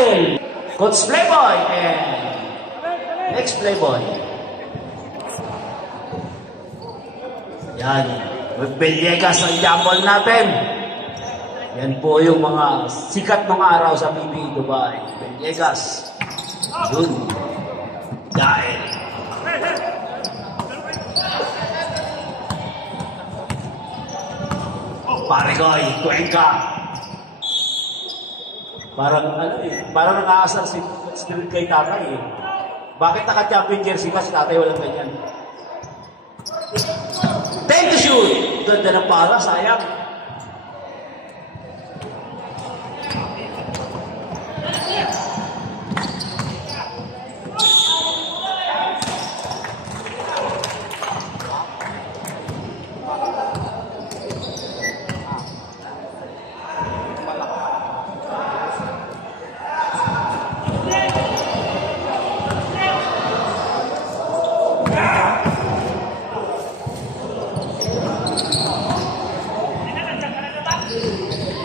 Dahil Coach Playboy and next Playboy. Yan. Villegas ang jumble natin. Yan po yung mga sikat ng araw sa PBA Dubai. Villegas. Yun. Dahil. Parigoy, Cuenca. Parang nang-aasar si kay tatay eh. Bakit naka-champion jersey ka si tatay walang ganyan? Time to shoot! Ganda ng para, sayang.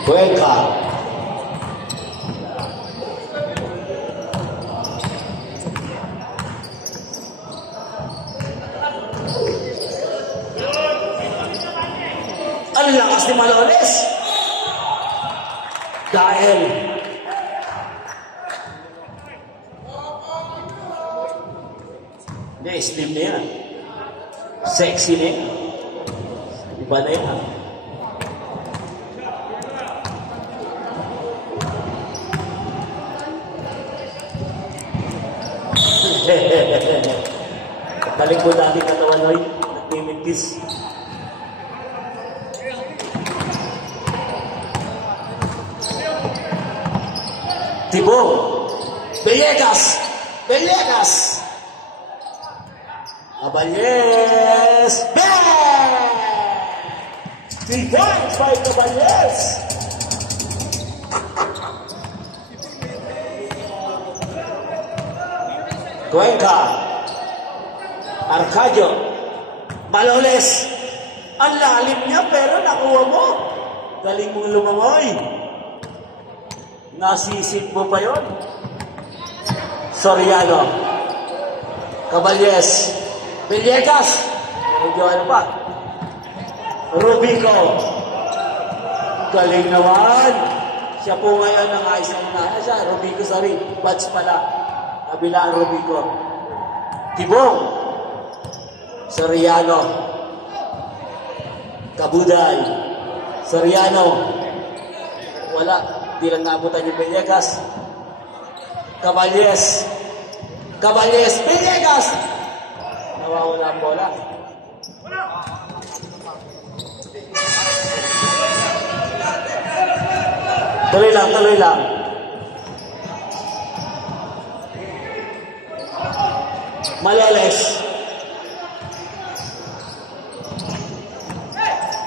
Cuenca. Ang lakas ni Maloles. Dahil hindi, slim na yan. Sexy na yan. Iba na yan. Balik ko dati katawan Noy, nagmimigtis. Tibong, Villegas, Villegas, Caballes, bang! 3 points by Caballes. Cuenca, Arcadio, Maloles. Ang lalim niya pero nakuha mo. Galing mong lumangoy. Nasisip mo pa yun. Soriano, Caballes, Villegas. Medyo ano pa? Rubico. Galing naman. Siya po ngayon ang ayos na una siya. Rubico, sorry. Batch pala. Kabila ang Rubico. Tibong. Soriano. Kabuday. Soriano. Wala. Di lang naabutan yung Villegas. Caballes. Caballes. Villegas. Nawawala ang bola. Tuloy lang, tuloy lang. Maloles.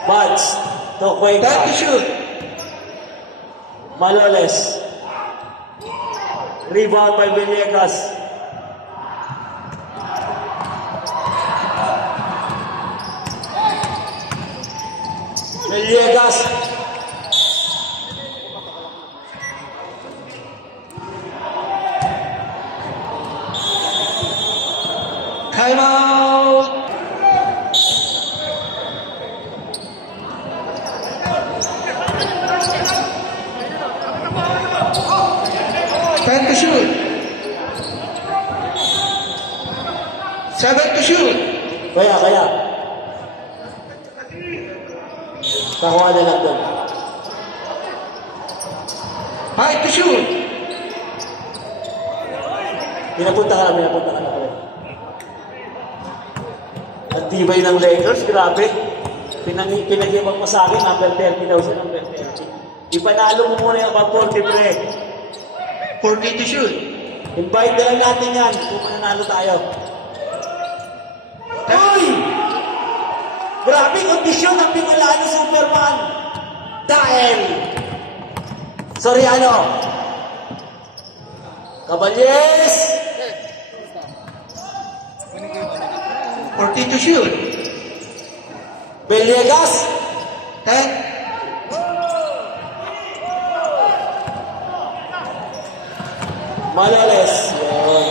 Buds. To Cuenca. Time to shoot. Maloles. Rebound by Villegas. Villegas. Time out. Time to shoot. 7 to shoot. Kaya. Kakuha na lang doon. 5 to shoot. Pinapunta ka na pala. Ang tibay ng Lakers, grabe. Pinag-ibang mo sa akin, number 30 daw siya, number 30. Ipanalo mo muna yung 40 pre. 40 to shoot. Invite na lang natin yan kung mananalo tayo. Uy! Grabe kondisyon ang pinala ng Superman. Dahil Soriano. Caballes. 40 to shoot. Villegas. 10. Maloles. Yun.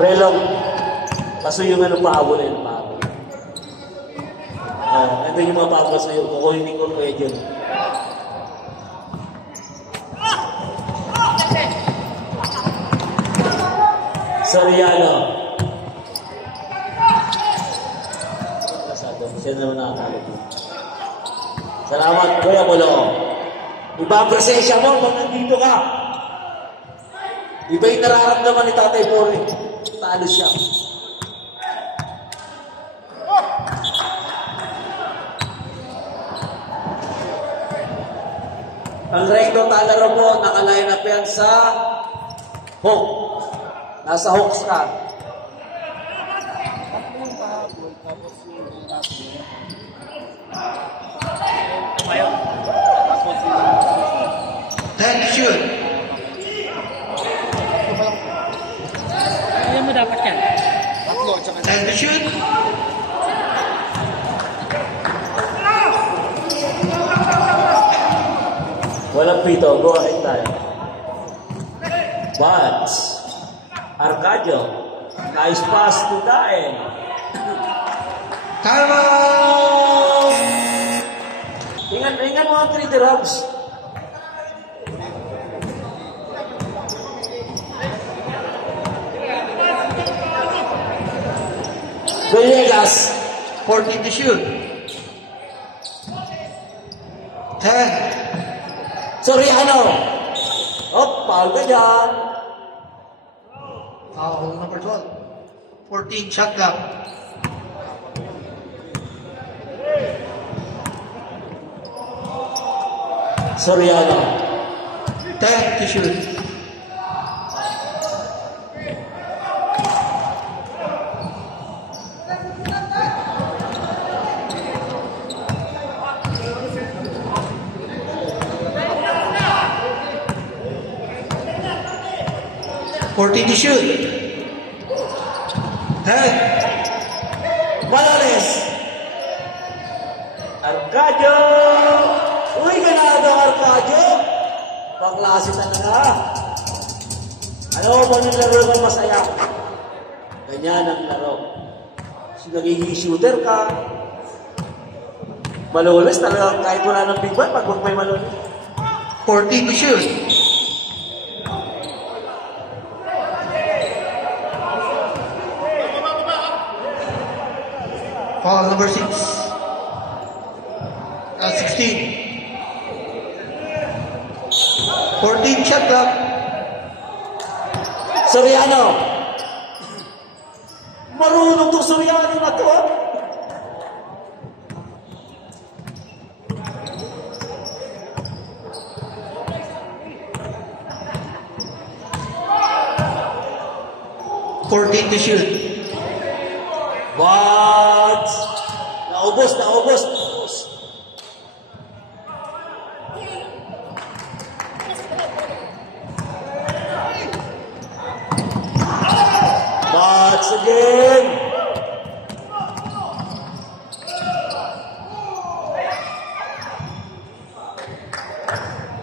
Prelong. Kaso yung ano pahabol eh. Pahabol. Ito yung mga pahabol sa'yo. Kukunin ko kayo dyan. Soriano. Siya naman nakakalo. Salamat, Kuya Bolo. Iba ang presensya mo pag nandito ka. Iba yung nararamdaman ni Tatay Pori. Talo siya. Ang Recto Talaro po, nakaline up yan sa Hawk. Nasa Hawks ka. Then shoot. Ayaw mo dapat yan. Then shoot. Walang pito. Go ahead tayo. But, Arcadio. Nice pass to Daen. Time out. Ingat mo ang 3 drops. Villegas. 14 to shoot. 10. Soriano. Foul ka dyan. Foul number 12. 14 shot clock. Soriano. 10 to shoot. Fourteen to shoot. 10. Maloles. Arcadio. Uy, ganado Arcadio. Paklase talaga. Ano ba ng laro ng masaya? Ganyan ang laro. Nagiging shooter ka. Maloles talaga kahit wala ng big ball, pag may Maloles. 14 to shoot. Foul number 6. 16. Fourteen shot clock. Soriano. Marunong tong Soriano na to. Fourteen to shoot. What? Naubos. Bats again.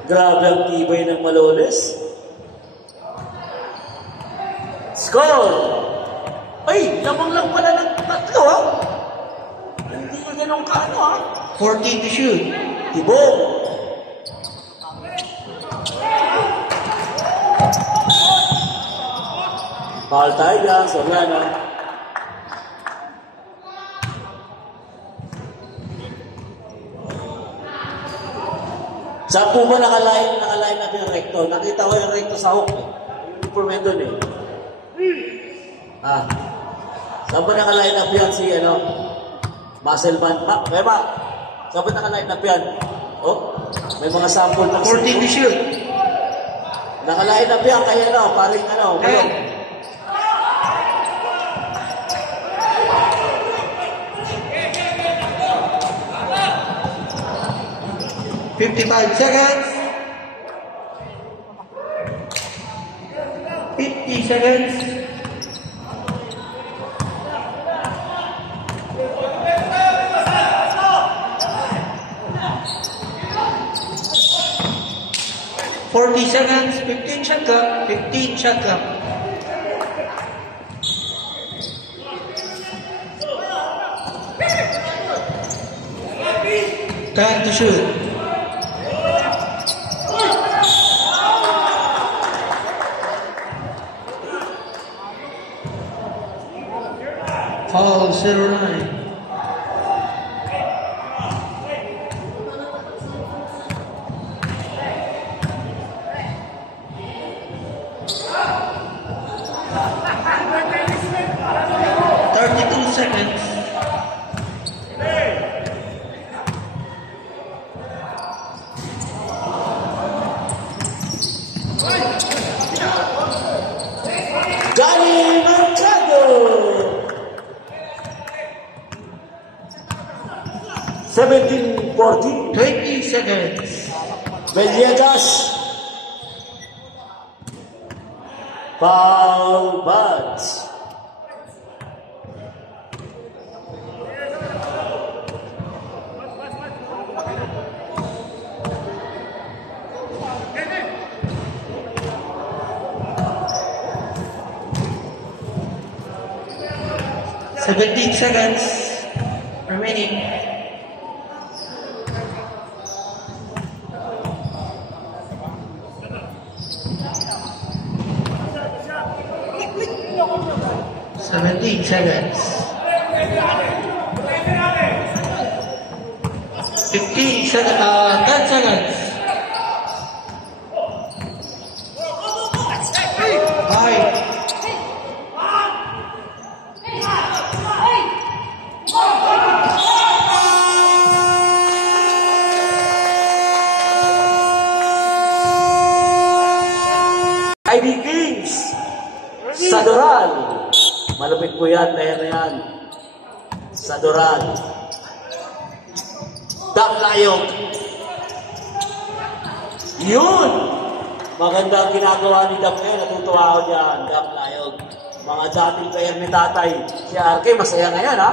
Grabe ang tibay ng Maloles. Score! Ay, lamang lang pala ng 3 ha. Hindi ka ganun kaano ha. 14 to shoot. Tibong. Foul tayo dyan, Soriano. Saan po ba nakaline natin yung recto? Nakita ko yung recto sa hook. Yung improvement doon eh. Saan ba nakaline up yan si Muscleman? Kaya ba? Saan ba nakaline up yan? Oh, may mga sample ng 14 to shoot. Nakaline up yan kaya paring malong. 55 seconds. 50 seconds. 40 seconds, 15 shot clock, 15 shot clock. Time to shoot. Foul 09. Seconds. Johnny Machado. 17-14. 20 seconds. Villegas. Foul buds. Seventeen seconds remaining. Seventeen seconds. 15 seconds. 10 seconds. 5. ID Kings. Sadoral. Malupit po yan. Kaya na yan. Sadoral. Daklayog. Yun! Maganda ang ginagawa ni Dak ngayon. Natutuwa ako dyan. Daklayog. Mga dating player ni tatay. Si RK, masaya na yan, ha?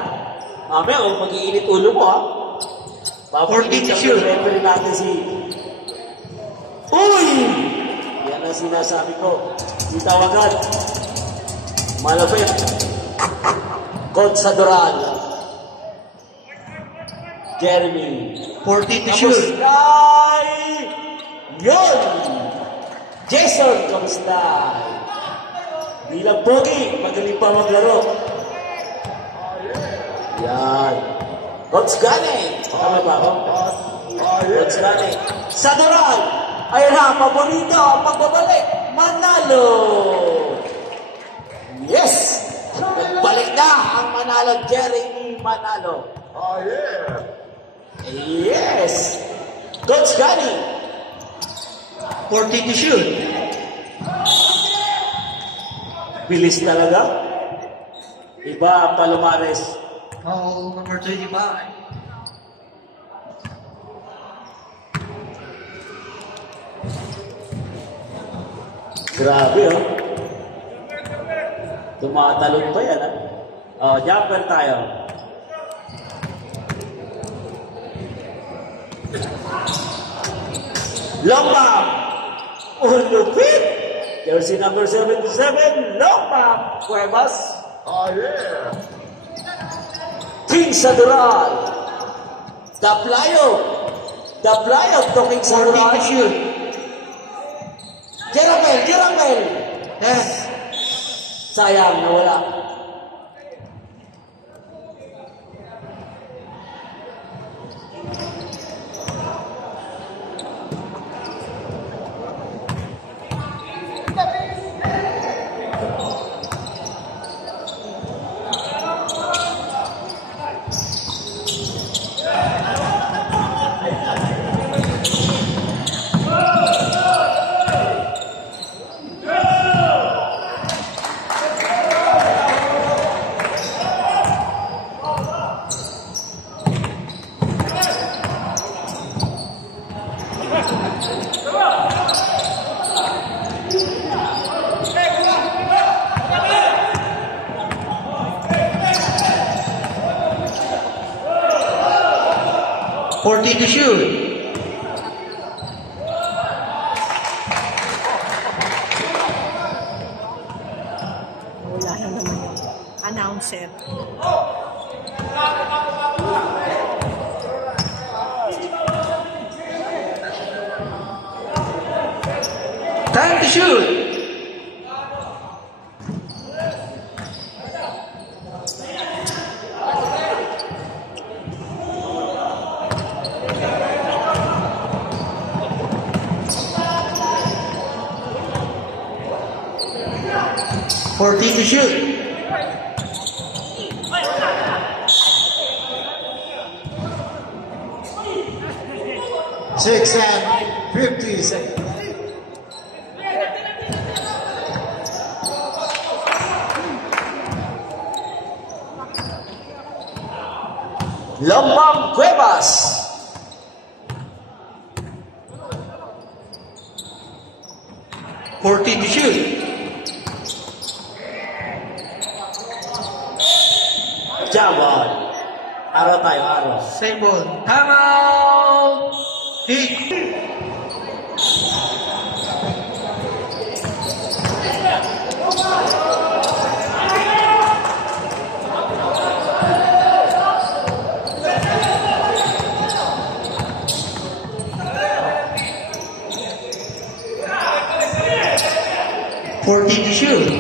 Mamaya, huwag mag-iinit ulo mo, ha? Papakinig sa referee natin si... Uy! Yan ang sinasabi ko. Di tawagan. Malapit. Coach Sadoral. Jeremy. 40 to shoot. Kamusta? Yun! Jason, kamusta? Bilang pogi, magaling pa maglaro. Yan. Coach Gane. Tama ba ako? Coach Gane. Sadoral. Ayan na, paborito ang pagbabalik. Manalo. Yes! Nagbalik na ang Manalo. Jeremy Manalo. Oh, yeah. Yes! Coach Gani. 40 to shoot. Bilis talaga. Iba Palomares. Foul number 25. Grabe, oh. Tumatalon pa yan, ha? Oh, jumper tayo. Long bomb. Oh, lupit. Jersey number 77, long bomb. Cuevas. Oh, yeah. King Sadoral. Daplayog to King 40 Sadoral. to shoot. Jeramel. Yes. Sayang, nawala. To shoot. announcer. Time to shoot. Fourteen to shoot. Six and 50 seconds. Lambang Cuevas. Fourteen to shoot. Jabal. Araw tayo, araw. Same ball. Time out. Hit. Fourteen to shoot.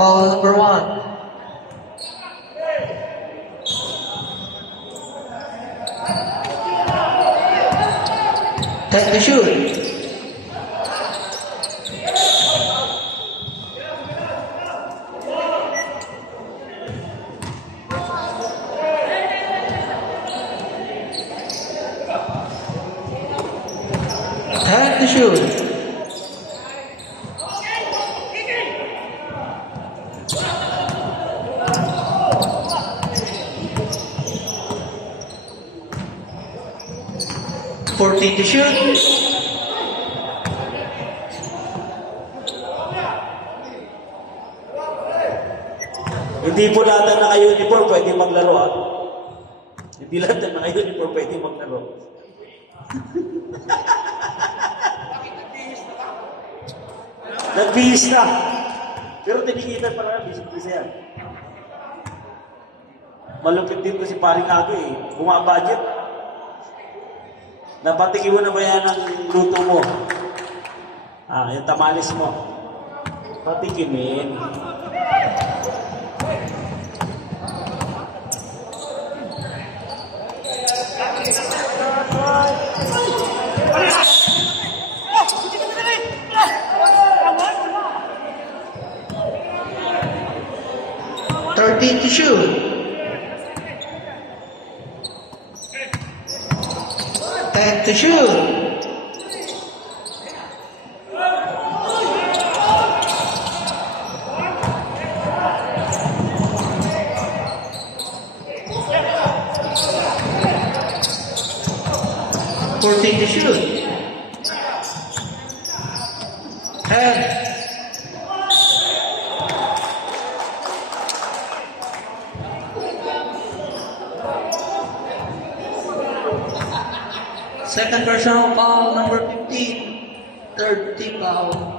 Foul number one. Ten to shoot. Ten to shoot. Fourteen to shoot. Hindi po lahat ng naka-uniform pwede maglaro, ha? Hindi lahat ng naka-uniform pwede maglaro. Nagbihis na. Pero tinikitan pa naman, bisig-bisa yan. Malupit din ko si Paring Ago eh. Bumabudget. Napatikin mo na ba yan ang luto mo? Yung tamales mo. Patikimin. Thirteen to shoot. Ten to shoot. Fourteen to shoot. 10. Second personal foul, number 15. Third team foul.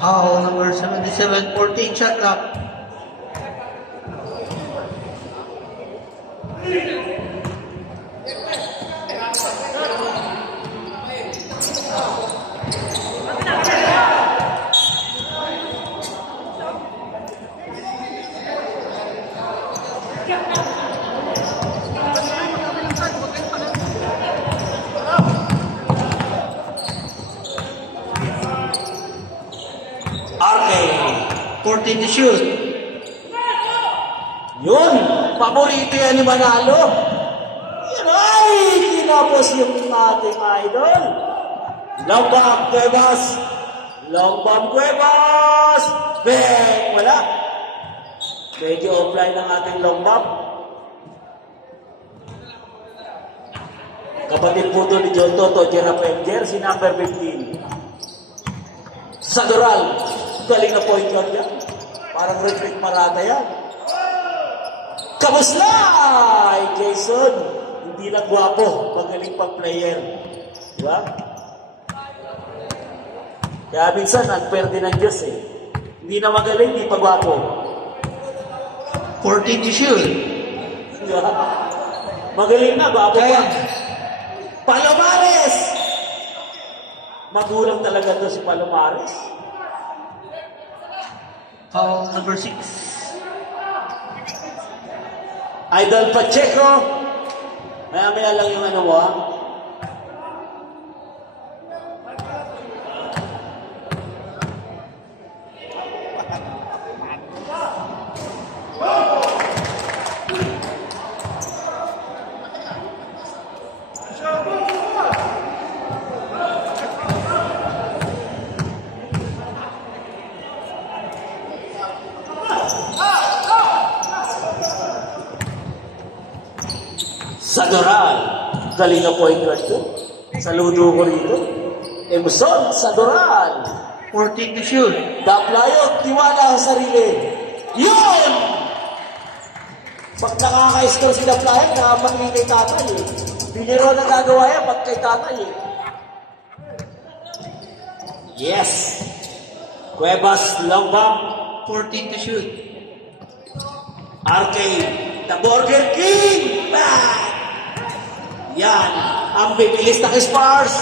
Foul number 77, 14, shot clock. RK. 14 to shoot. Yun, paborito yan ni Manalo. Yan ay, kinapos yung ating idol. Long bomb, Cuevas. Long bomb, Cuevas. Bang! Wala. Medyo offline ang ating long bomb. Kapatid po doon ni John Toto, Gerard Penger, si number 15. Sadoral. Galing na point guard yan. Parang retreat marata yan. Kamuslay! Jason, hindi lang gwapo, magaling pang player. Diba? Kaya minsan, unfair din ang Diyos eh. Hindi na magaling, hindi pa gwapo. 14 to shoot. Diba? Magaling na, gwapo pa. Palomares! Magulang talaga to si Palomares. Foul number 6. Idol Pacheco. Maya-maya lang yung ano mo, ha? Sadoral. Galing na point guard ko. Saludo ko rito. Emson Sadoral. 14 to shoot. Daplayog, tiwala sa sarili. Yun! Pag nakaka-score si Daplayog, nakapagling kay tatay eh. Biniro na gagawa yan pag kay tatay eh. Yes! Cuevas, long bomb. 14 to shoot. Arcade, the Burger King! Bang! Yan, ang bibilis ng Spurs.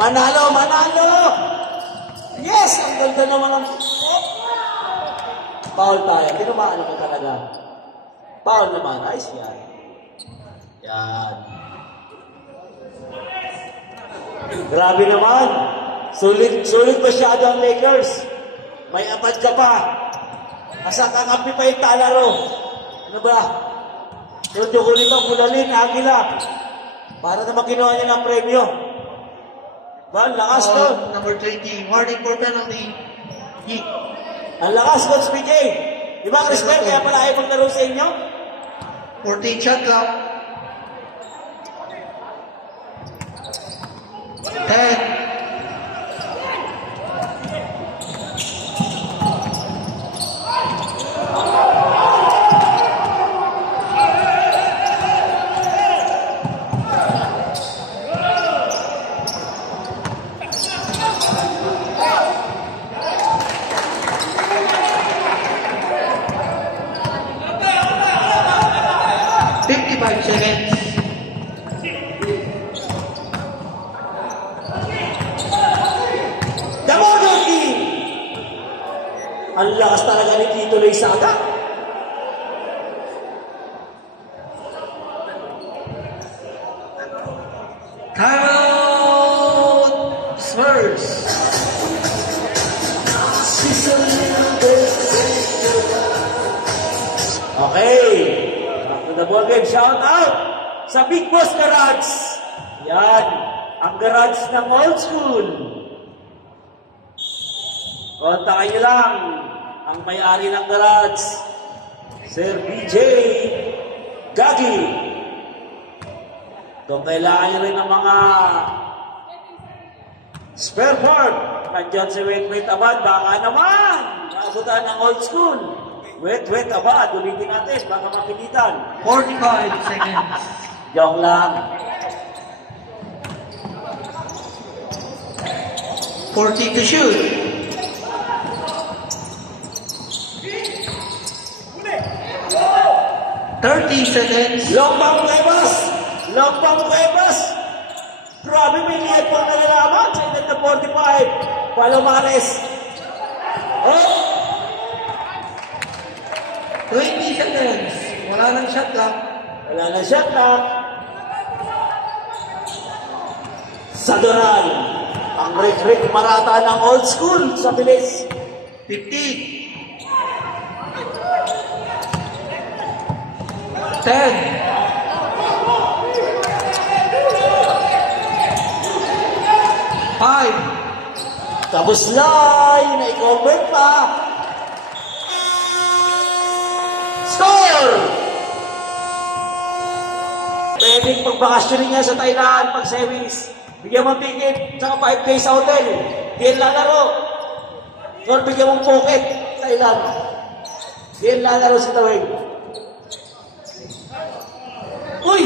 Manalo, manalo! Yes, ang ganda naman ang... Foul tayo. Tinumaan naman talaga. Foul naman. Nice yan. Yan. Grabe naman. Sulit masyado ang Lakers. May apat ka pa. Asa kakampi pa yung talaro. Ano ba? Yung ulit ang Bulalin, Agila. Para naman kinuha niya ng premyo. Ba, ang lakas doon. Number 20. Warning for penalty. Heat. Ang lakas, Coach PJ. Di ba, Crisper, kaya pala ayaw maglaro sa inyo? 14 shot clock. 10. Ang lakas talaga ni Tito Leizaga. Timeout Spurs. Okay. Back to the ball game. Shout out sa Big Boss Garage. Yan. Ang garage ng old school. Kontakin nyo lang ang may-ari ng garage, Sir BJ Gagi. Kung kailangan nyo rin ng mga spare part, nandiyan si Wait Abad, baka naman naabutan ng old school. Wait Abad, ulitin natin, baka mapilitan. 45 seconds. Joke lang. 40 to shoot. 30 seconds. Lompang Cuevas! Lompang Cuevas! Grabe, may light pang nalalaman sa edad na 45. Palomares. Oh! 20 seconds. Wala nang shot clock. Wala na shot na. Sadoral. Ang retreat marata ng old school sa bilis. 50. 10. 5. Tapos line, na-cover pa. Score! Pwedeng pagbakasyonin niya sa Thailand pag series. Bigyan mo ticket, tsaka 5 days sa hotel. Diyan lalaro. Or bigyan mong pocket, Thailand. Diyan lalaro sa Tawig. Uy!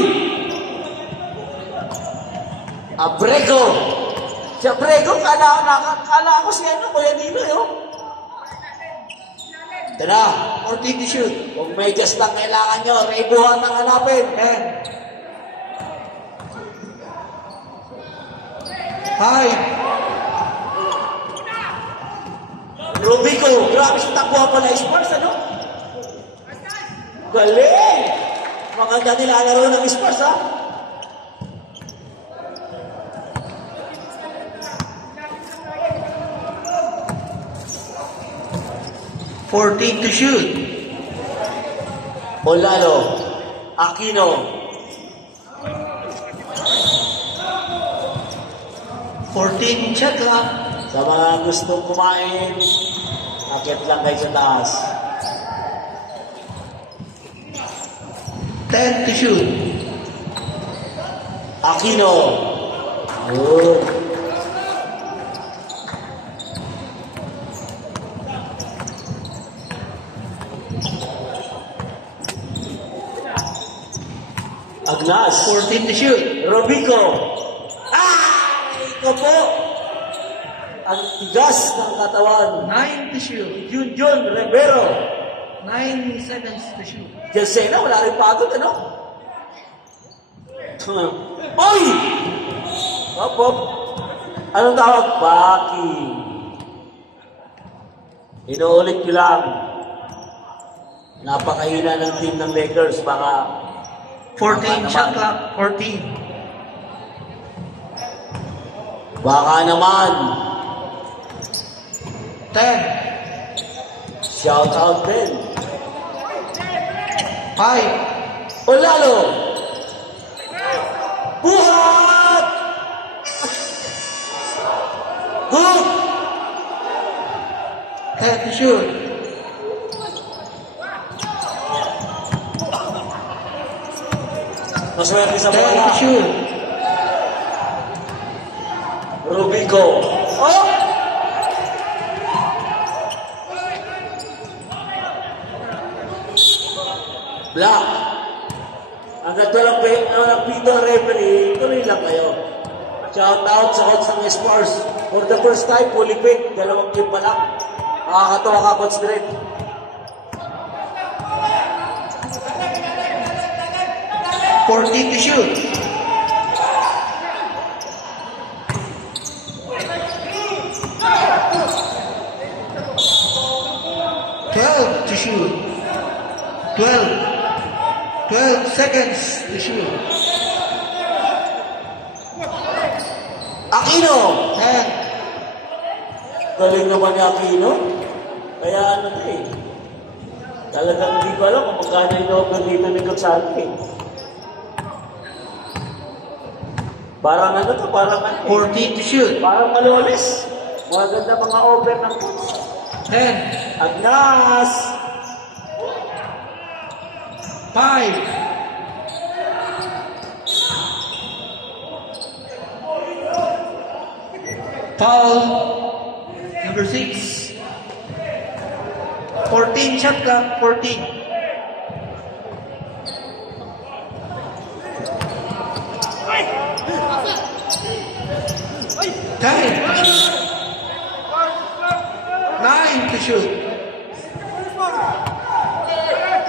Abrego! Si Abrego, kala ko si ano, Kuya Dino, yun. Tara, 14 to shoot. kung may just lang kailangan nyo, rebuhan ang hanapin. 5. Rubico, grabe siya takbuhan po na sports, ano? Galing! Maganda nilalaro ng sports, ha? $14 to shoot. Olalo, Aquino, 14 shot clock. sa mga gustong kumain, akit lang kayo sa taas. 10 to shoot. Aquino. Good. Agnas. 14 to shoot. Robico. Ito po. Ang tigas ng katawan. 9 to shoot. Junjun Rivero. 9 seconds to shoot. Jelsena, wala rin pagod, ano? Oy! Hop, hop. Anong tawag? Baki. Inuulit ko lang. Napakahina ng team ng Lakers. Baka 14 shot clock. 14. Baka naman. 10. Shout out din. 5. Olalo. Buhat! Good! 10 to shoot. Maswerte sa 10 to bola. shoot. Rubico. Oh! Black. Hanggat walang pito referee, tuloy lang kayo. Shout out sa coach ng Spurs. For the first time, fully pick. 2 game pa lang. Makakatawa ka, Coach Dredd. $14 to shoot. $12 to shoot. 12 seconds to shoot. Aquino! 10. Galing naman ni Aquino. Kaya ano na eh. Talagang hindi ko alam kung magkano yung over dito ni Gonzalo eh. Parang ano to, parang ano eh. 14 to shoot. Parang malolis. Maganda mga over ng coach. 10. Agnas! 5. Foul. Number 6. 14 shot clock. 14. Time. 9 to shoot.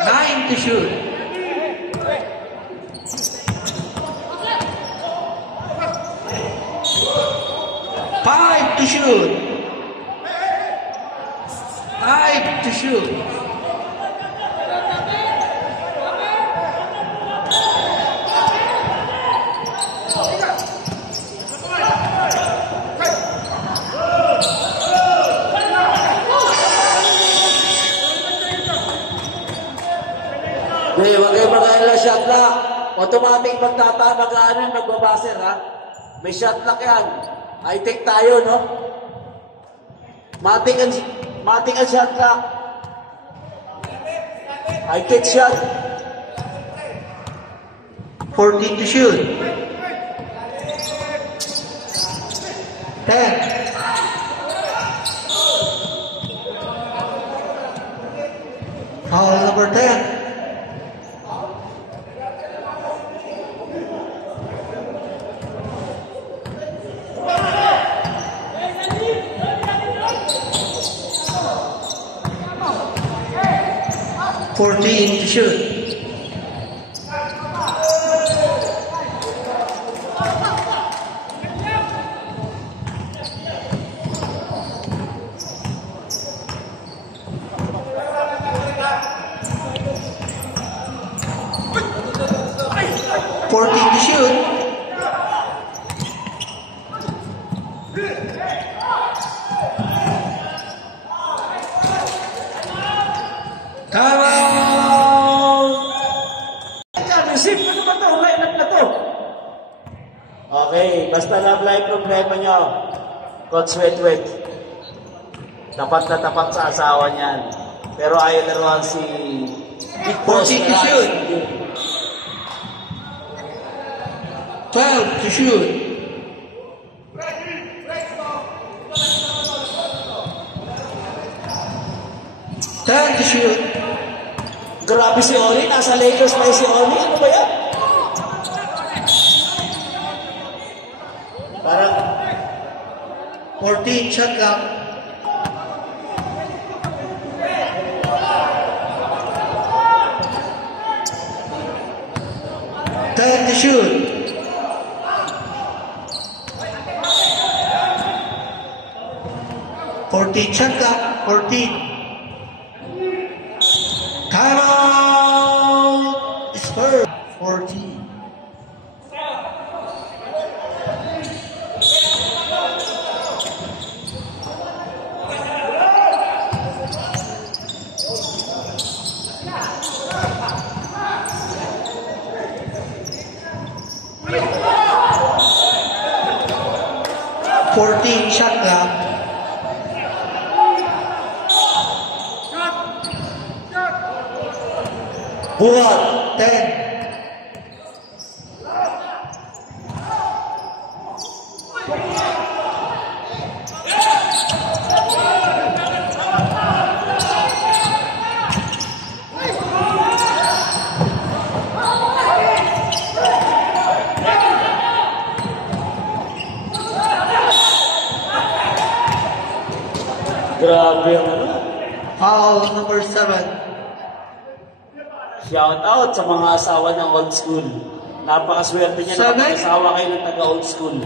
9 to shoot. 5 to shoot. 5 to shoot. Hindi, wag kayo mag-alala, shot lock. Automatic mag-ano, magbabaser, ha? May shot lock yan. High-tech tayo, no? Matik ang shot lock. High-tech shot. 14 to shoot. 10. Foul number 10. To shoot. To shoot. Come on! Receive ko naman ito. Line-up na to. Okay, basta na-apply problema nyo. Coach Wet-Wet. Tapat na tapat sa asawa niyan. Pero ayaw laruan si Big Boss. 14 to shoot. 12 to shoot. To shoot. Grabe si Oli. Nasa Lakers na si Oli. Ano ba yan? Parang 14 shot clock. To shoot. 14 shot clock. 14. Time out! Spurs 14. Shot clock. buhat. 10. Grabe ang ano. Foul number 7. Shout out sa mga asawa ng old school. Napakaswerte niya na Seven? mag-asawa kayo ng taga-old school.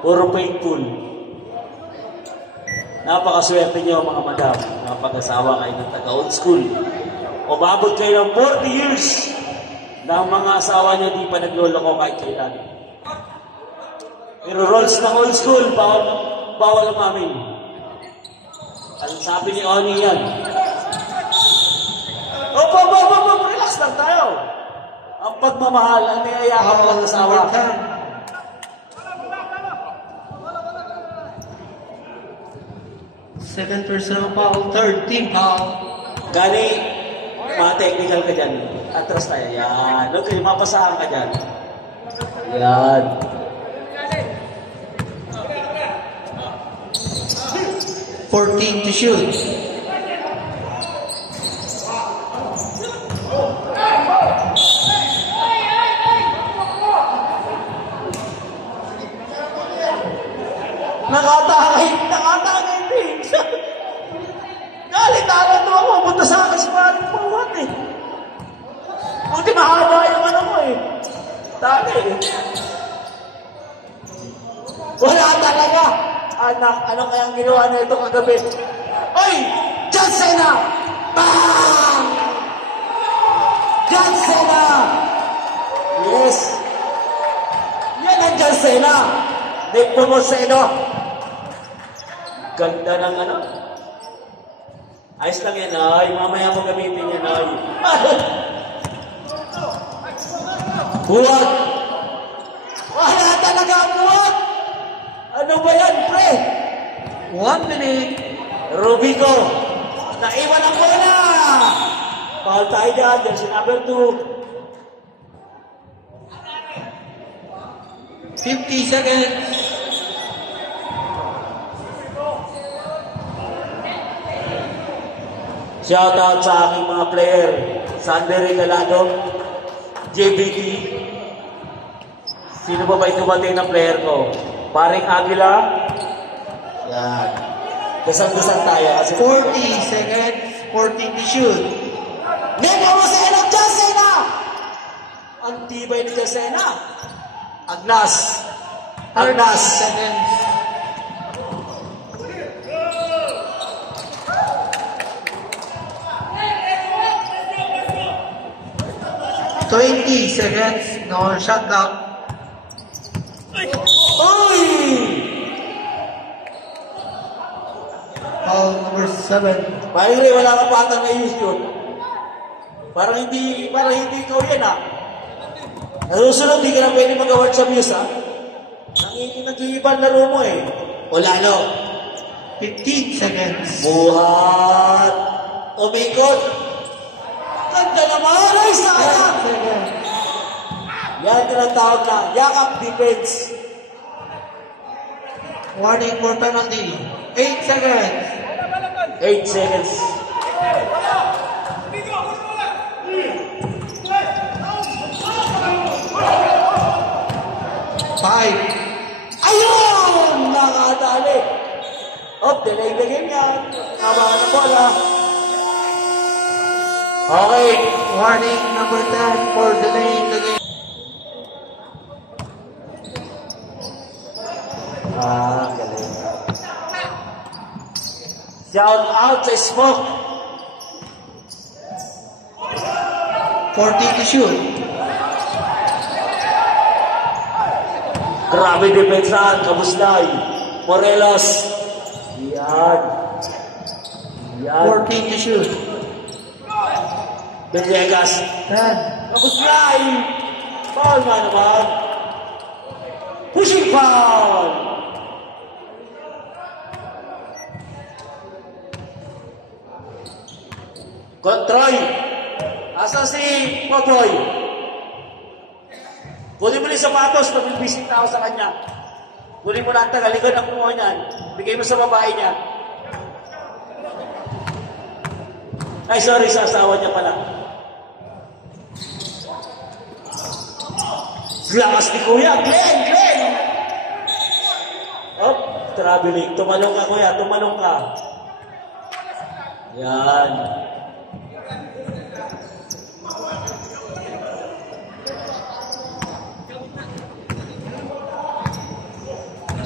Puro painful. Napakaswerte niyo mga madam. Napag-asawa kayo ng taga-old school. Umabot kayo ng 40 years na ang mga asawa niyo di pa nagloloko kahit kailan. Pero rules ng old school, bawal umamin. Ang sabi ni Oni yan. Opo, relax lang tayo. Ang pagmamahal, ang niyayakap ng asawa. Second personal foul, third team foul. Gani, mga technical ka dyan. Atras tayo. Yan. Okay, mapasahan ka dyan. Yan. $14 to shoot. Nakatangay din. Galit ako ako. Punta sa akin si Maring Puwat eh. Buti mahaba yung ano mo eh. Dami eh. Wala talaga. Anak, ano kayang ginawa na ito kagabi? Oy! John Cena! Bang! John Cena! Yes! Yan ang John Cena! Nick Pomoceno! Ganda ng ano? Ayos lang yan, ay. Mamaya mo gamitin yan, ay. Huwag! Wala talaga ang huwag! Ano ba yan, pre? 1 minute. Rubico! Naiwan ang bola! Foul tayo dyan, jersey number 2. 50 seconds. Shout out sa aking mga player. Sander Regalado, JBT. Sino ba ba itumatay ng player ko? Paring Aguila. Yan. Dasang-dasang tayo. Kasi 40 seconds. 14 to shoot. Ngayon ako sa Elok Jasena! Ang tibay ni Jasena. Agnas. 30 Agnas. seconds. No shot clock. Uy! Foul number 7. Parang wala ka patang na use yun. Parang hindi ikaw yan ah. Nasusunod, di ka na pwede mag-award sa views ah. Nag-iiban laro mo eh. O lalo. 15 seconds. Buhat. Umikot. Ganda naman. Ay, sayang. 10 seconds. Yan tinatawag na yakap defense. Warning for penalty. 8 seconds. 8 seconds. Five. Ayun! Nakadali. Oh, delay the game yan. Haba na bola. Okay. Warning number 10 for delaying the game. Galing. Shout out sa Smoke. 40 to shoot. Grabe depensahan, Kabuslay. Morelos. Yan. Yan. 14 to shoot. Villegas. 10. Kabuslay. Foul man naman. Pushing foul. Kontroy. Asa si Popoy? Kunin mo na yung sapatos pag bisita ako sa kanya. Kunin mo na ang tagaligan ng kumuha niyan. Bigay mo sa babae niya. Ay, sorry, sa asawa niya pala. Lakas ni Kuya. Glenn! Oh, traveling. Tumalong ka, Kuya. Tumalong ka. Yan.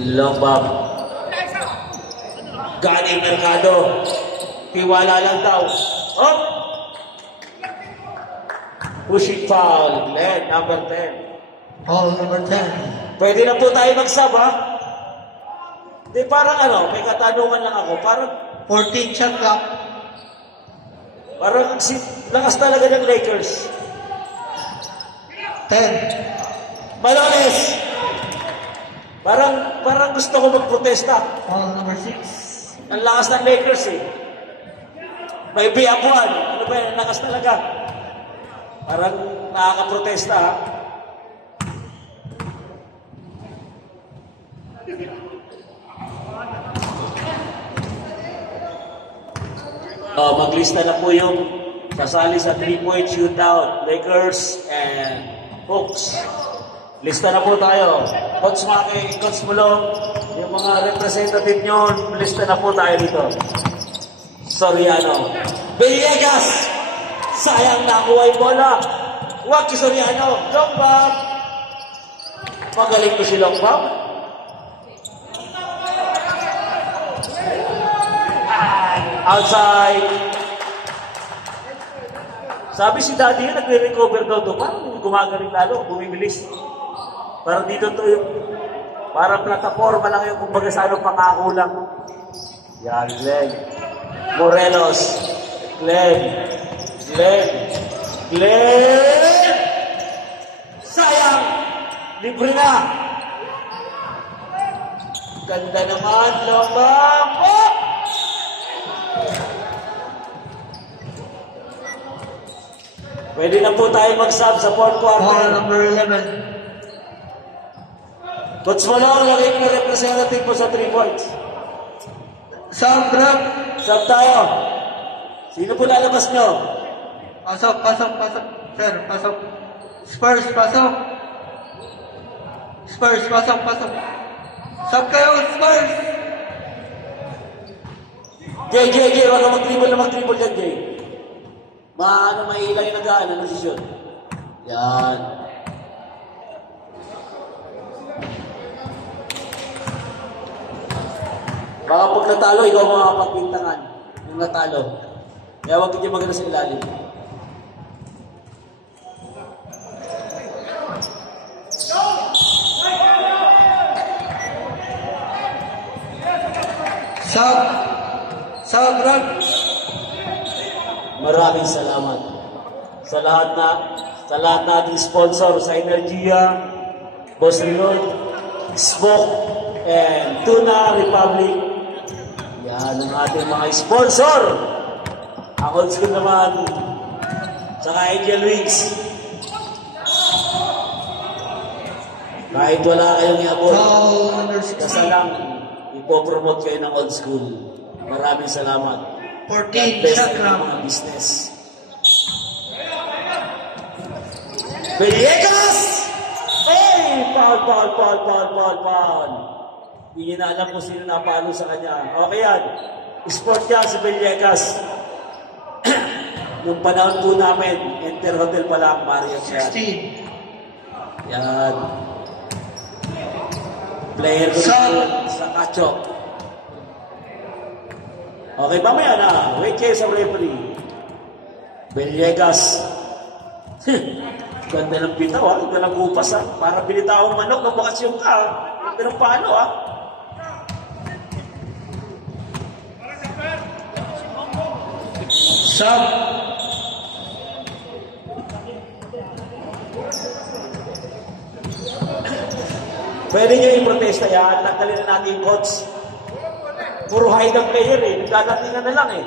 Long bomb. Gani Mercado. Tiwala lang daw. Oh! Pushing foul. Glenn, number 10. Foul number 10. Pwede na po tayo mag-sub, ha? Di parang ano, may katanungan lang ako. Parang 14 shot clock. lakas talaga ng Lakers. 10. Malones! Parang gusto ko magprotesta. Foul number 6. Ang lakas ng Lakers eh. May biyabuan. Ano ba yan? Ang lakas talaga. Parang nakakaprotesta ha. Maglista na po yung sasali sa 3-point shootout. Lakers and Hawks. Lista na po tayo. Coach Maki, Coach Mulong, yung mga representative nyo, lista na po tayo dito. Soriano. Villegas! Sayang nakuha yung bola. Huwag si Soriano. Long bomb. Magaling ko si long bomb. Outside. Sabi si Daddy, nagre-recover daw to. Parang gumagaling lalo, bumibilis. Parang dito to yung, parang plataforma lang yung kumbaga sa ano, pangako lang. Yan, Glenn. Morelos. Glenn. Libre na. Ganda naman, Lombang. Oh! Pwede na po tayo mag-sub sa fourth Ball quarter. number 11. Coach Malong, lagay mo representative mo sa 3 points. Sub drop. Sub tayo. Sino po lalabas nyo? Pasok, pasok, pasok. Sir, pasok. Spurs, pasok. Spurs, pasok, pasok. Sub kayo, Spurs. Jay, wag ka mag-dribble dyan, Jay. Maiilang yung nagaan, ano sisyon? Yan. Baka pag natalo, ikaw makakapagpintangan. Yung natalo. Kaya huwag hindi magana sa ilalim. Sub. Sub drop. Maraming salamat sa lahat nating sponsor sa Energia, Boss Rinod, Smoke, and Tuna Republic. Yan ang ating mga sponsor. Ang old school naman, saka Angel Wings. Kahit wala kayong iabot, Foul number basta 16. lang ipopromote kayo ng old school. Maraming salamat. 14, Best shot ng clock. mga business. Villegas! Hey! Foul. Hindi niya na alam kung sino napalo sa kanya. Okay yan. Sport yan si Villegas. Nung panahon po namin, Enter Hotel pa lang, Marriott yan. 16. Yan. Player ko sa Kacho. Okay, mamaya na. Wait kayo sa referee. Villegas. Ganda ng bitaw, ha? Ganda ng upas, ha? Para binitawang manok ng bakasyon ka, ha? Ganda ng palo, ha? Sub. Pwede nyo yung protesta yan. Nagdalin na natin yung coach. Puro high-down player, eh. Nagdadatingan na lang, eh.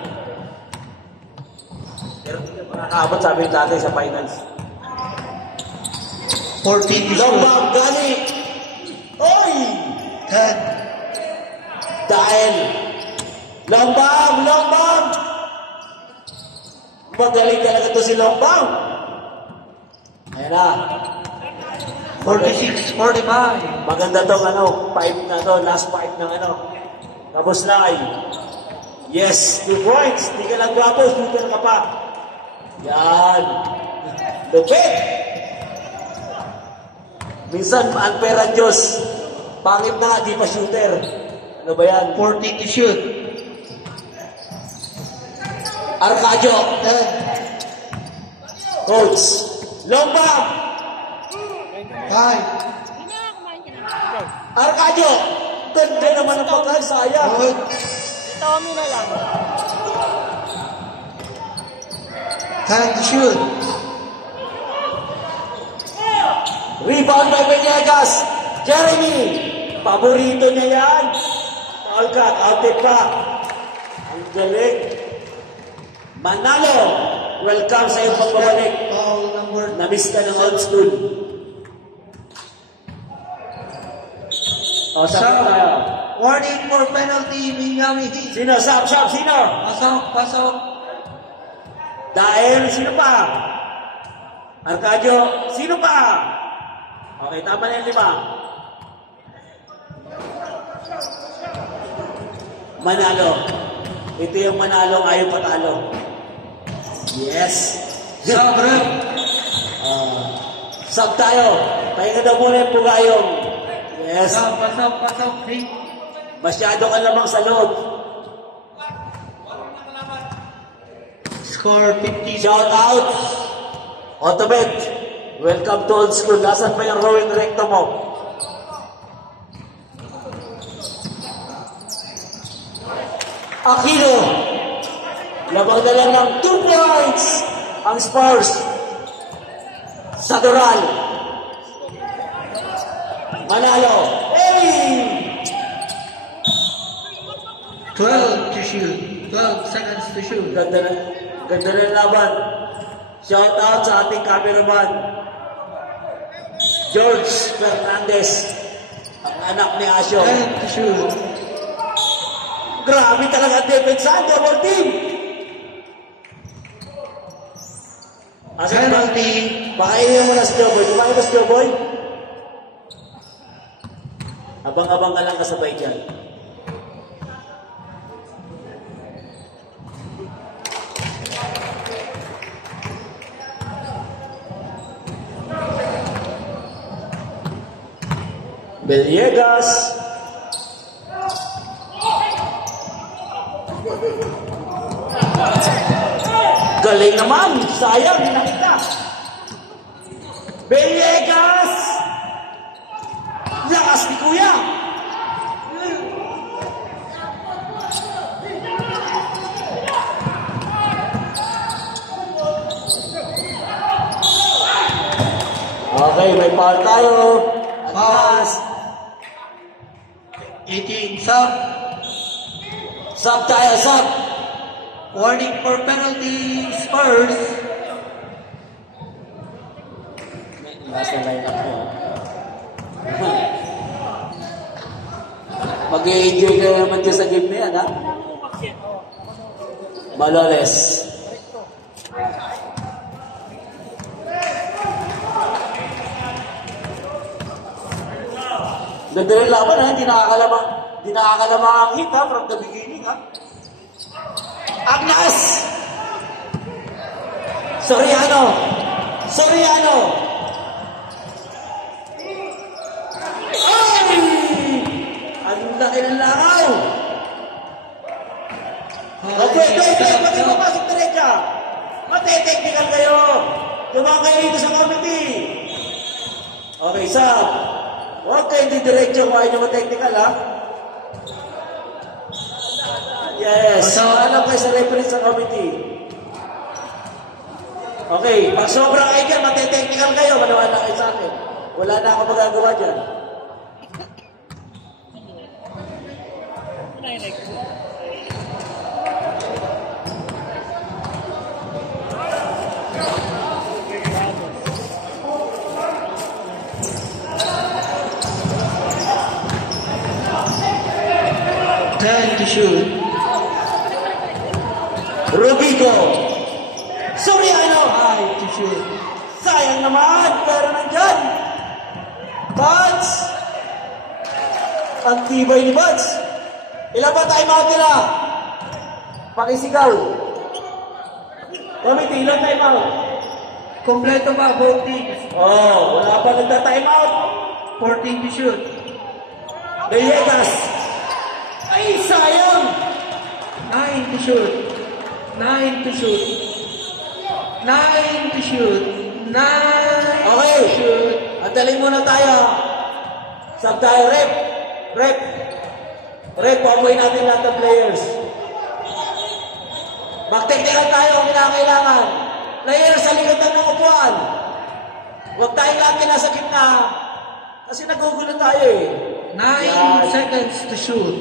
Pero hindi na makakaabot, sabi yung tatay sa finals. 14. Lombang, gani! Oy! 10. Dahil! Lombang! Magaling talaga to si Lombang! Ayan na. 46, 45. Maganda tong pipe na to, last pipe ng Tapos na ay, yes, 2 points. Hindi ka lang gwapo, shooter ka pa. Yan. Lupit! Minsan, unfair ang Diyos. Pangit na, di pa shooter. Ano ba yan? 40 to shoot. Arcadio. 10. Coach. Lombang. 5. Arcadio. Ganda naman ang pagkain, sayang. Good. Tommy na lang. 10 to shoot. Rebound by Villegas. Jeremy. Paborito niya yan. Foul ka, counted pa. Ang galing. Manalo. Welcome sa iyong pagbabalik. Foul number Namiss ka ng old school. O, sabi tayo. Warning for penalty, Miami Heat. Sino? Sino? Pasok, pasok. Dahil, sino pa? Arcadio, sino pa? Okay, tama na yung 5. Manalo. Ito yung manalo ayaw patalo. Yes. Sub rep. Sub tayo. Pahinga daw muna yung pugayong. Yes. Pasok, pasok, pasok. Heat. Masyado ka lamang sa loob. Score 50. Shout out. Otobet. Welcome to old school. Nasaan pa yung rowing recto mo? Aquino. Labang na lang ng 2 points. Ang Spurs. Sa Doral. Manalo. Hey! 12 to shoot. 12 seconds to shoot. Ganda rin laban. Shout out sa ating cameraman. George Fernandez. Ang anak ni Asyo. 10 to shoot. Grabe talaga ang defense sa double team. Asan ba? Penalty. Pakainin mo na si Joboy. Kumain ba si Joboy? Abang-abang ka lang kasabay dyan. Beliegas. Galing naman. Sayang, hindi nakita. Beliegas. Lakas ni Kuya. Okay, may foul tayo. Pass. 18 sub. Sub tayo, sub. Warning for penalty. Spurs. Last na line up yun. Mag-i-enjoy ka naman dyan sa game na yan, ha? Maloles. Ganda rin laban, ha? Hindi nakakalamang ang hit, ha? From the beginning, ha? Agnes! Soriano! Soriano! Ay! Ang laki ng lakaw! Okay, pati mo pasok diretsa! Mate-technical kayo! Dumang kayo dito sa committee! Okay, sub! Huwag kayo di diretso kung ayaw nyo ma-technical, ha? Yes! Alam kayo sa reference sa committee. Okay, pag sobrang ay dyan, mate-technical kayo, manawan na kayo sa akin. Wala na ako magagawa dyan. To shoot. Rubico. Soriano. High to shoot. Sayang naman, pero nandyan. Buds. Ang tibay ni Buds. Ilan ba time out nila? Pakisigaw. Committee, ilan time out? Kompleto ba both teams? Oh, wala pa nagta-time out. 14 to shoot. Beliegas. Ay, sayang. 9 to shoot. 9 to shoot. 9 to shoot. 9 Okay. to shoot. Andalin muna tayo. Sab tayo, rep. Rep. Rep, pamuhin natin lahat ng players. Mag-technical tayo kung kinakailangan. Players, sa likod ng upuan. Huwag tayong lagi nasa gitna. Kasi nagugulo tayo eh. 9 seconds to shoot.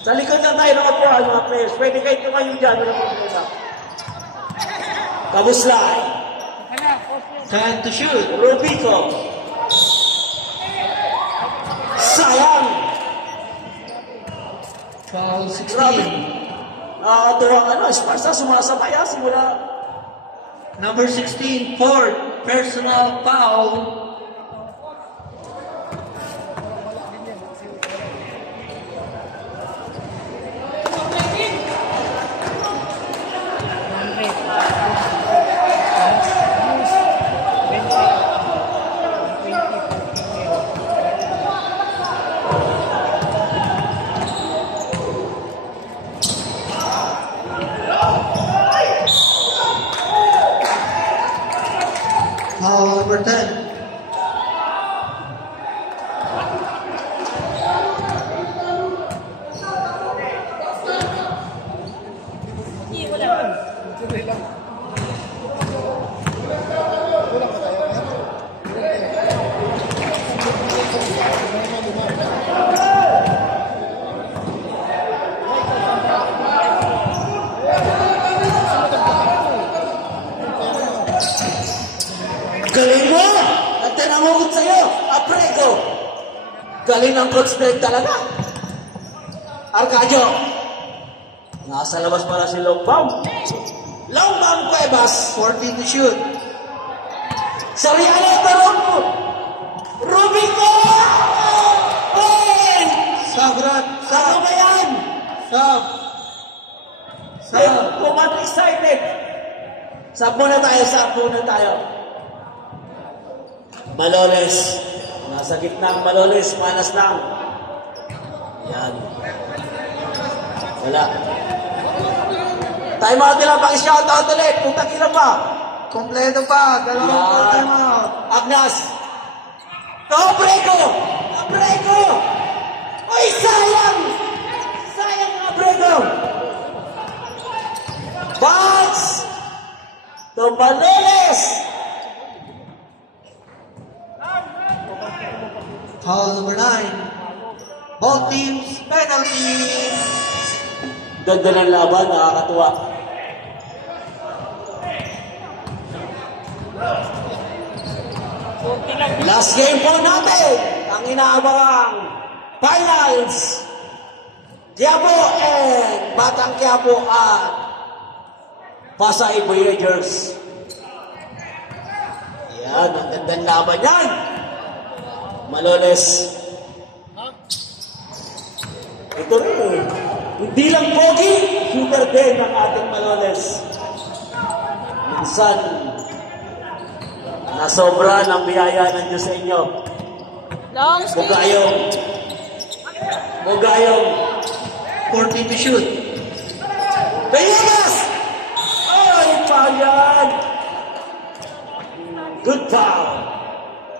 Sa likod lang tayo ng upuan, mga players. Pwede kayo tumayo dyan. Walang problema. Kamuslay. 10 to shoot. Rubico. Sayang. Foul Grabe. 16. Nakakatuwang Esparza sumasabay ha, simula. Number 16, fourth personal foul. Foul number 10. Galing mo! At tinangungot sa'yo, Abrego. Galing ng coach Drake talaga. Arcadio. Nasa labas pala si Longbam. Longbam Cuevas. 14 to shoot. Sariano Tarong. Rubico! Oy! Sabrat. Ano ba yan? Sab. Kumat excited. Sab muna tayo. Maloles. Nasa gitna ang Maloles. Manas lang. Yan. Wala. Time out nila. Pang-shoutout ulit. Kung takila pa. Kompleto pa. Dalawang Yan. time out. Agnas. Abrego! Ay, sayang! Sayang ang Abrego! Bats! To Maloles! Foul number 9. Both teams, penalty. Ganda ng laban, nakakatuwa. Last game po natin, ang inaabangang finals. Quiapo and Batang Quiapo at Pasay Voyagers. Yan, ang gandang laban yan. Maloles. Ito rin. Hindi lang pogi, super din ang ating Maloles. Minsan, nasobra ng biyaya ng Diyos sa inyo. Long speed. Bugayong. 14 to shoot. Bayanas! Ay, payan! Good foul.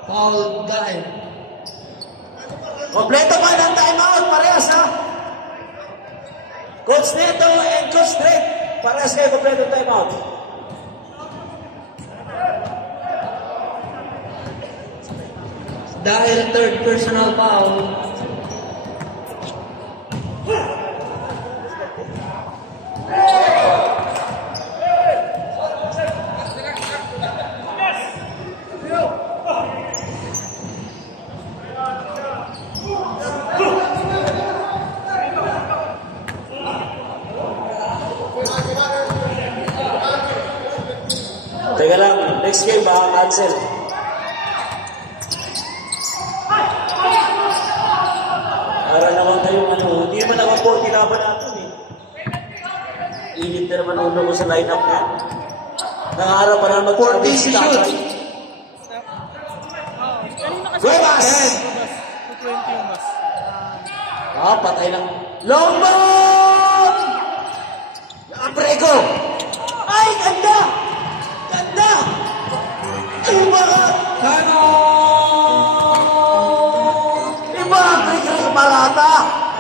Foul guy. Kompleto ba ng timeout? Parehas, ha? Coach Neto and Coach Drake. Parehas kayo kompleto timeout. Dahil third personal foul. Teka lang, next game baka cancel. Para naman kayong hindi naman naman 40 laban natin eh. Init na naman ulo ko sa lineup niya. Nangarap pa naman 14 to shoot. Cuevas! 220 yung mas. Patay lang. Longbam! Abrego! Ay, ganda! Ganda! Iba! Iba! Abrego yung parata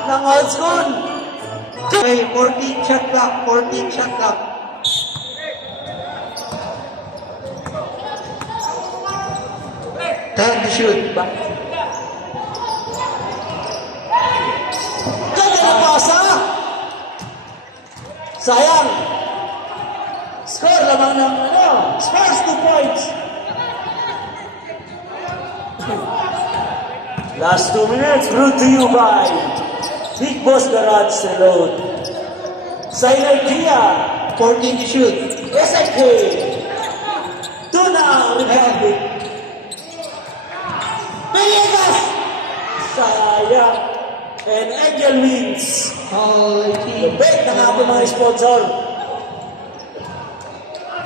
ng old school. Okay, 14 shot clock. 14 shot clock. Time to shoot. Ganda na pasa! Sayang! Score lamang ng Spurs 2 points. Last 2 minutes brought to you by Big Boss Garage Salon. Synergia. 14 to shoot. SNK. Tuna Republic. Vegas. Sayang. And Angel wins. Foul 18. Bet na nga po mga sponsor.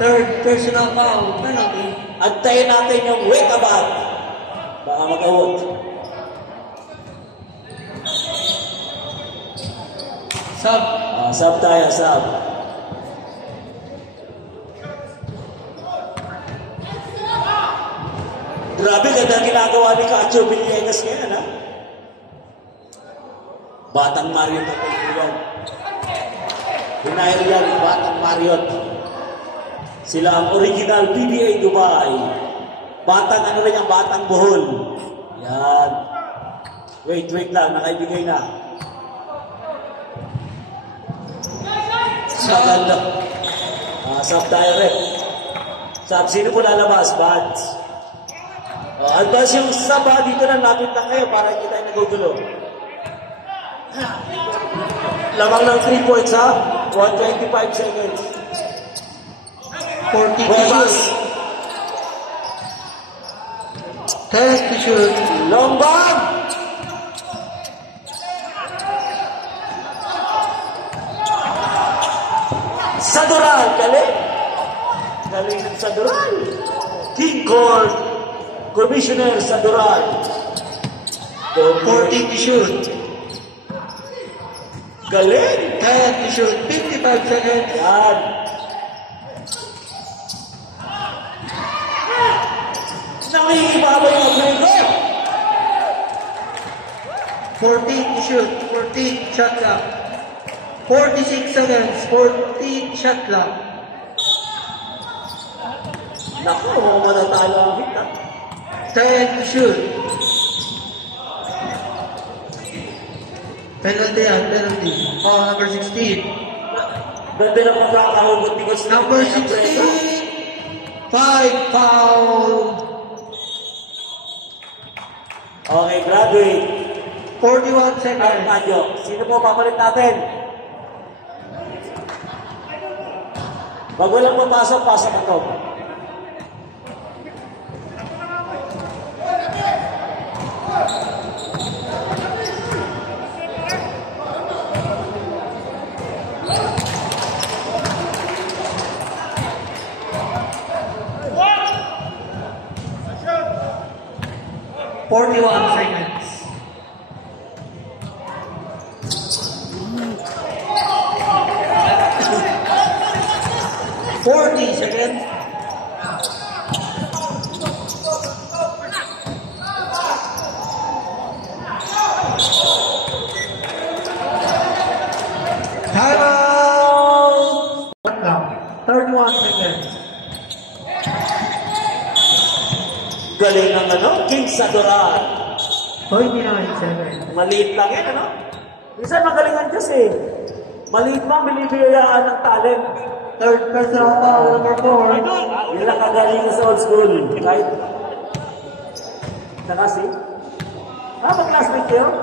Third personal foul. Penalty. Antayin natin yung wake about. Baka mag-award. Sub. Sub tayo, sub. Grabe, ganda ginagawa ni Cacho Villegas ngayon, ha? Batang Mario na yan. Hinahir yan, Batang Mario. Sila ang original PBA Dubai. Batang ano rin yan, Batang Bohol. Yan. Wait lang, nakaibigay na. Maganda. Sub tayo rin. Sub, sino po lalabas? Bats. Advance yung saba, dito na lapit na kayo para hindi tayo nagugulo. Lamang ng 3 points ha. 125 seconds. 40 to Huevas. shoot. 10 to shoot. Long bomb. Sadural. Galing. Galing ng Sadural. King Court. Commissioner Sadural. 40 to shoot. Galing. 10 to shoot. 55 seconds. Yan. Nangingibabaw yung Agrego. 14 to shoot. 14 shot clock. 46 seconds. 14 shot clock. Naku, matatalo ang hit ah. 10 to shoot. Penalty yan, penalty. Foul number 16. Ganda ng magkakahugot ni Gusto. Number 16. 5 foul. Okay, graduate. 41 seconds. Armadio. Sino po papalit natin? Pag walang papasok, pasok ito. Seconds. Timeout! 31 seconds. Galing ng ano? King Sadoran. 29 seconds. Maliit lang yan, ano? Minsan magalingan kasi. Maliit lang, binibiyayaan ng talent. Third personal foul number 4. Yun lang kagaling sa old school. Kahit... Nakasi? Mag-classmate kayo?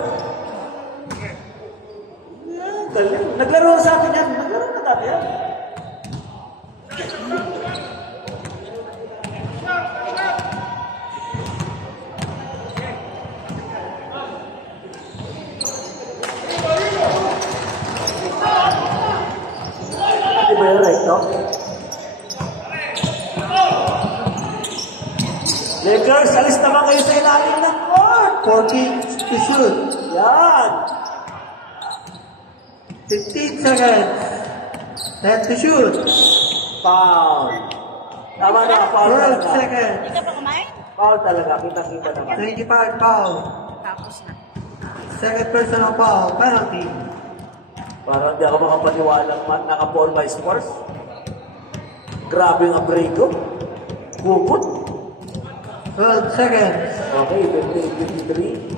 Yeah, galing. Naglaro sa akin yan. Naglaro na dati yan. Di ba yung right, no? Lakers, alis naman kayo sa ilalim ng court. 14 to shoot. Yan. 15 seconds. 10 to shoot. Foul. Tama na, foul 12 talaga. seconds. Hindi ka pa kumain? Foul talaga, kita-kita naman. 25 foul. Tapos na. Second personal foul. Penalty. Parang di ako makapaniwala naka-4 by sports. Grabe yung abrego. Kukot. 12 seconds. Okay, 58-53.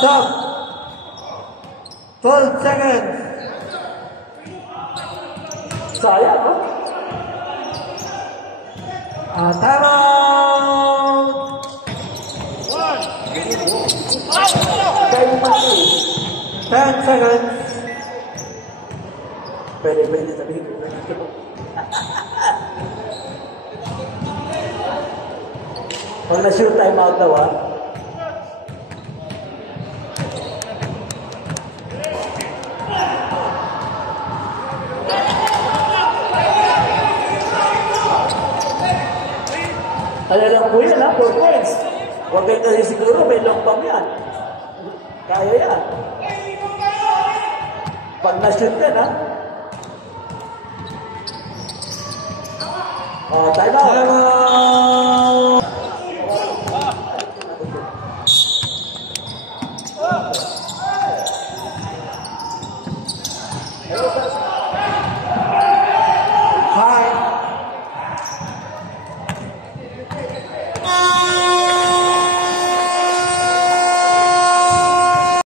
Sub. 12 seconds. Sayang, no? Timeout. Kaya mo pa ito. 10 seconds. Pwede sabihin ko. Pag na-shoot time out daw, ha? Ano lang po yan, ha? 4 points. Huwag kayo kasi siguro, may long bomb yan. Kaya yan. Pag na-shoot yan, ha? Time out. Timeout.